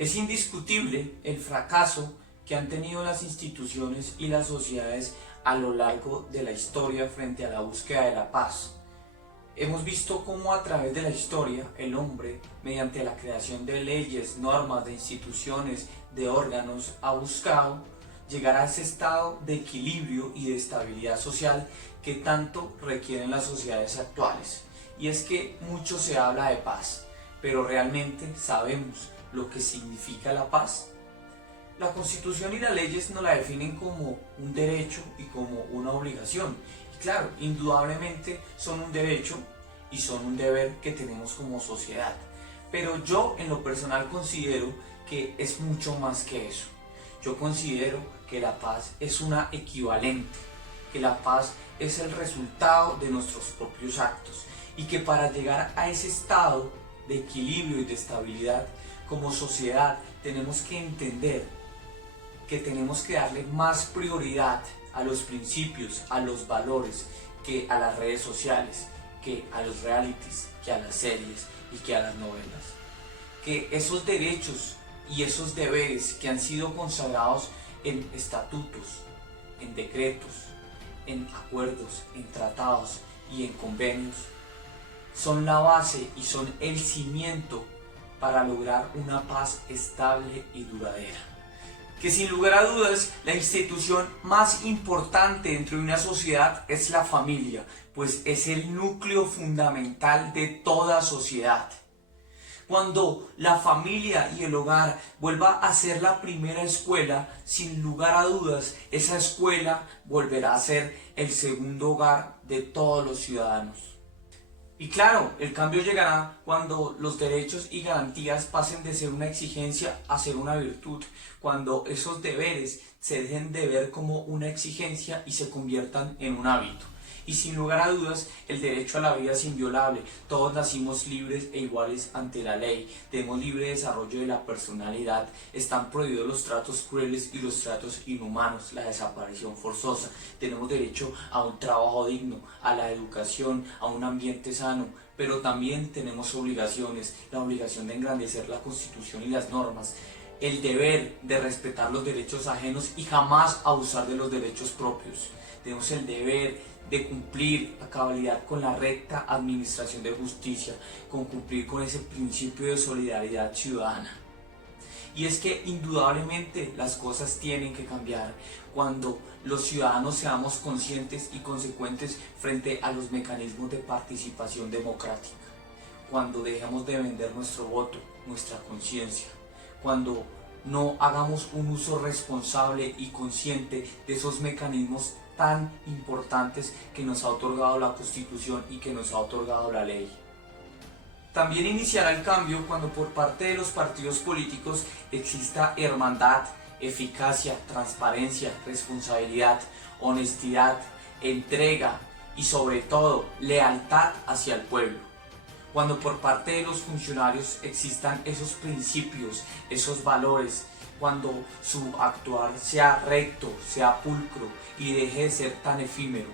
Es indiscutible el fracaso que han tenido las instituciones y las sociedades a lo largo de la historia frente a la búsqueda de la paz. Hemos visto cómo a través de la historia el hombre, mediante la creación de leyes, normas, de instituciones, de órganos, ha buscado llegar a ese estado de equilibrio y de estabilidad social que tanto requieren las sociedades actuales. Y es que mucho se habla de paz, pero ¿realmente sabemos lo que significa la paz? La Constitución y las leyes nos la definen como un derecho y como una obligación. Y claro, indudablemente son un derecho y son un deber que tenemos como sociedad. Pero yo en lo personal considero que es mucho más que eso. Yo considero que la paz es una equivalente, que la paz es el resultado de nuestros propios actos y que para llegar a ese estado de equilibrio y de estabilidad como sociedad tenemos que entender que tenemos que darle más prioridad a los principios, a los valores, que a las redes sociales, que a los realities, que a las series y que a las novelas. Que esos derechos y esos deberes que han sido consagrados en estatutos, en decretos, en acuerdos, en tratados y en convenios, son la base y son el cimiento para lograr una paz estable y duradera. Que sin lugar a dudas, la institución más importante dentro de una sociedad es la familia, pues es el núcleo fundamental de toda sociedad. Cuando la familia y el hogar vuelva a ser la primera escuela, sin lugar a dudas, esa escuela volverá a ser el segundo hogar de todos los ciudadanos. Y claro, el cambio llegará cuando los derechos y garantías pasen de ser una exigencia a ser una virtud, cuando esos deberes se dejen de ver como una exigencia y se conviertan en un hábito. Y sin lugar a dudas, el derecho a la vida es inviolable. Todos nacimos libres e iguales ante la ley. Tenemos libre desarrollo de la personalidad. Están prohibidos los tratos crueles y los tratos inhumanos, la desaparición forzosa. Tenemos derecho a un trabajo digno, a la educación, a un ambiente sano. Pero también tenemos obligaciones. La obligación de engrandecer la Constitución y las normas. El deber de respetar los derechos ajenos y jamás abusar de los derechos propios. Tenemos el deber de cumplir a cabalidad con la recta administración de justicia, con cumplir con ese principio de solidaridad ciudadana. Y es que indudablemente las cosas tienen que cambiar cuando los ciudadanos seamos conscientes y consecuentes frente a los mecanismos de participación democrática, cuando dejemos de vender nuestro voto, nuestra conciencia, cuando no hagamos un uso responsable y consciente de esos mecanismos tan importantes que nos ha otorgado la Constitución y que nos ha otorgado la ley. También iniciará el cambio cuando por parte de los partidos políticos exista hermandad, eficacia, transparencia, responsabilidad, honestidad, entrega y sobre todo lealtad hacia el pueblo. Cuando por parte de los funcionarios existan esos principios, esos valores, cuando su actuar sea recto, sea pulcro y deje de ser tan efímero.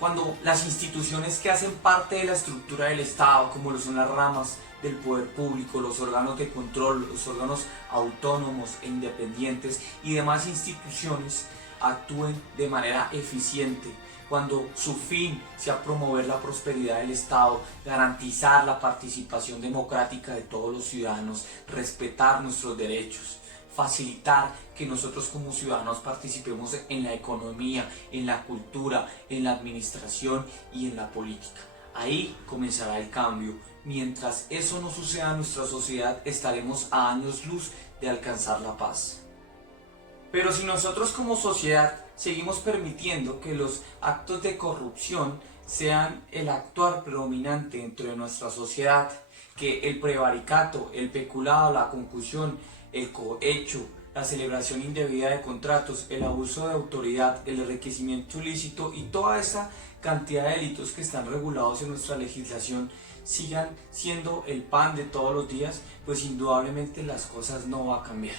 Cuando las instituciones que hacen parte de la estructura del Estado, como lo son las ramas del poder público, los órganos de control, los órganos autónomos e independientes y demás instituciones actúen de manera eficiente, cuando su fin sea promover la prosperidad del Estado, garantizar la participación democrática de todos los ciudadanos, respetar nuestros derechos, facilitar que nosotros como ciudadanos participemos en la economía, en la cultura, en la administración y en la política. Ahí comenzará el cambio. Mientras eso no suceda en nuestra sociedad, estaremos a años luz de alcanzar la paz. Pero si nosotros como sociedad seguimos permitiendo que los actos de corrupción sean el actuar predominante dentro de nuestra sociedad, que el prevaricato, el peculado, la concusión, el cohecho, la celebración indebida de contratos, el abuso de autoridad, el enriquecimiento ilícito y toda esa cantidad de delitos que están regulados en nuestra legislación sigan siendo el pan de todos los días, pues indudablemente las cosas no van a cambiar,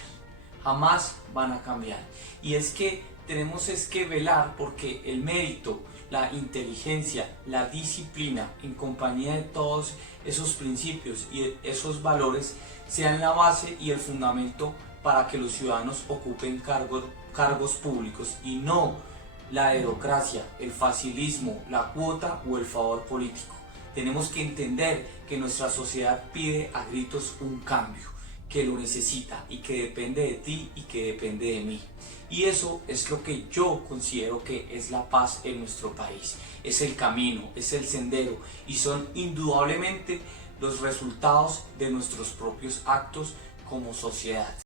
jamás van a cambiar. Y es que tenemos que velar porque el mérito, la inteligencia, la disciplina, en compañía de todos esos principios y esos valores, sean la base y el fundamento para que los ciudadanos ocupen cargos públicos, y no la burocracia, el facilismo, la cuota o el favor político. Tenemos que entender que nuestra sociedad pide a gritos un cambio, que lo necesita y que depende de ti y que depende de mí. Y eso es lo que yo considero que es la paz en nuestro país. Es el camino, es el sendero, y son indudablemente los resultados de nuestros propios actos como sociedad.